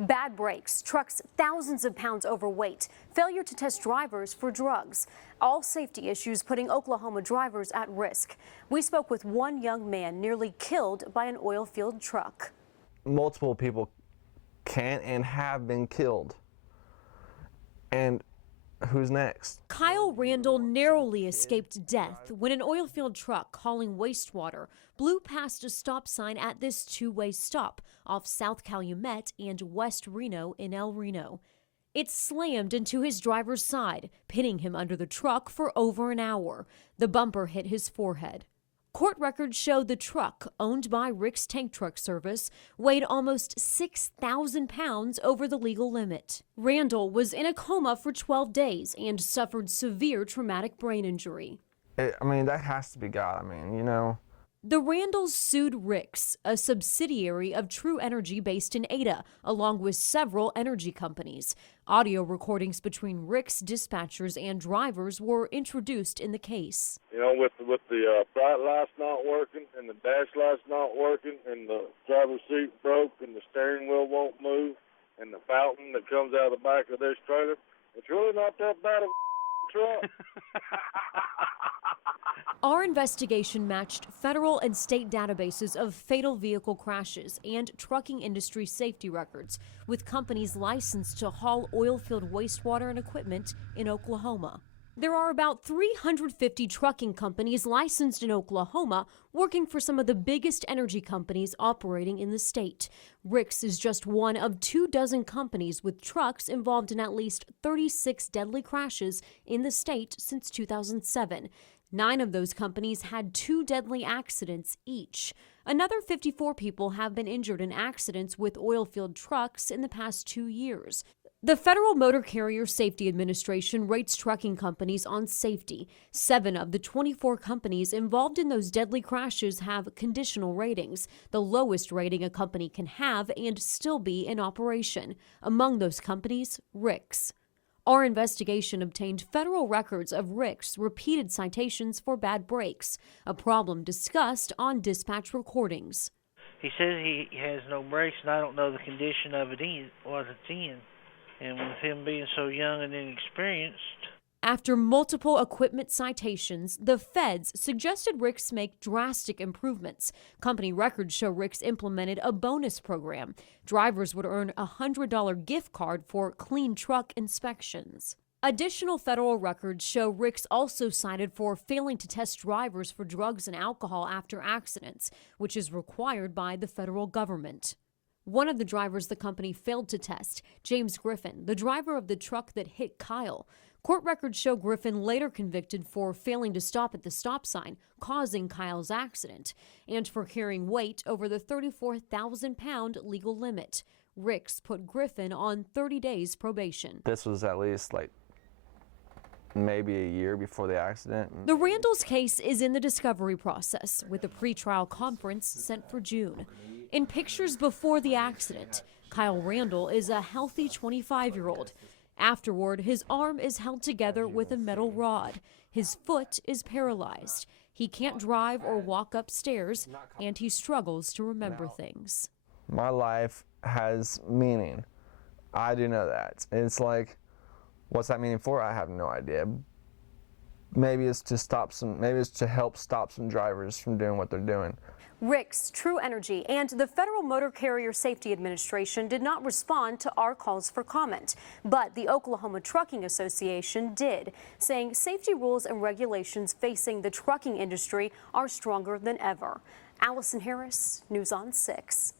Bad brakes, trucks thousands of pounds overweight, failure to test drivers for drugs. All safety issues putting Oklahoma drivers at risk. We spoke with one young man nearly killed by an oil field truck. Multiple people can and have been killed. And who's next? Kyle Randall narrowly escaped death when an oil field truck hauling wastewater blew past a stop sign at this two-way stop off South Calumet and West Reno in El Reno. It slammed into his driver's side, pinning him under the truck for over an hour. The bumper hit his forehead. Court records show the truck, owned by Rick's Tank Truck Service, weighed almost 6,000 pounds over the legal limit. Randall was in a coma for 12 days and suffered severe traumatic brain injury. That has to be God. The Randalls sued Rick's, a subsidiary of True Energy based in Ada, along with several energy companies. Audio recordings between Rick's dispatchers and drivers were introduced in the case. With the bright lights not working and the dash lights not working and the driver's seat broke and the steering wheel won't move and the fountain that comes out of the back of this trailer, it's really not that bad of a truck. Our investigation matched federal and state databases of fatal vehicle crashes and trucking industry safety records with companies licensed to haul oil field wastewater and equipment in Oklahoma. There are about 350 trucking companies licensed in Oklahoma, working for some of the biggest energy companies operating in the state. Rick's is just one of 24 companies with trucks involved in at least 36 deadly crashes in the state since 2007. 9 of those companies had 2 deadly accidents each. Another 54 people have been injured in accidents with oil field trucks in the past 2 years. The Federal Motor Carrier Safety Administration rates trucking companies on safety. 7 of the 24 companies involved in those deadly crashes have conditional ratings, the lowest rating a company can have and still be in operation. Among those companies, Rick's. Our investigation obtained federal records of Rick's repeated citations for bad brakes, a problem discussed on dispatch recordings. He says he has no brakes, and I don't know the condition of it what it's in. And with him being so young and inexperienced. After multiple equipment citations, the feds suggested Rick's make drastic improvements. Company records show Rick's implemented a bonus program. Drivers would earn a $100 gift card for clean truck inspections. Additional federal records show Rick's also cited for failing to test drivers for drugs and alcohol after accidents, which is required by the federal government. One of the drivers the company failed to test, James Griffin, the driver of the truck that hit Kyle. Court records show Griffin later convicted for failing to stop at the stop sign, causing Kyle's accident, and for carrying weight over the 34,000-pound legal limit. Rick's put Griffin on 30 days probation. This was at least maybe a year before the accident. The Randalls case is in the discovery process, with a pretrial conference set for June. In pictures before the accident, Kyle Randall is a healthy 25-year-old. Afterward, his arm is held together with a metal rod. His foot is paralyzed. He can't drive or walk upstairs, and he struggles to remember things. My life has meaning. I do know that. It's what's that meaning for? I have no idea. Maybe it's to help stop some drivers from doing what they're doing. Rick's, True Energy, and the Federal Motor Carrier Safety Administration did not respond to our calls for comment, but the Oklahoma Trucking Association did, saying safety rules and regulations facing the trucking industry are stronger than ever. Allison Harris, News on 6.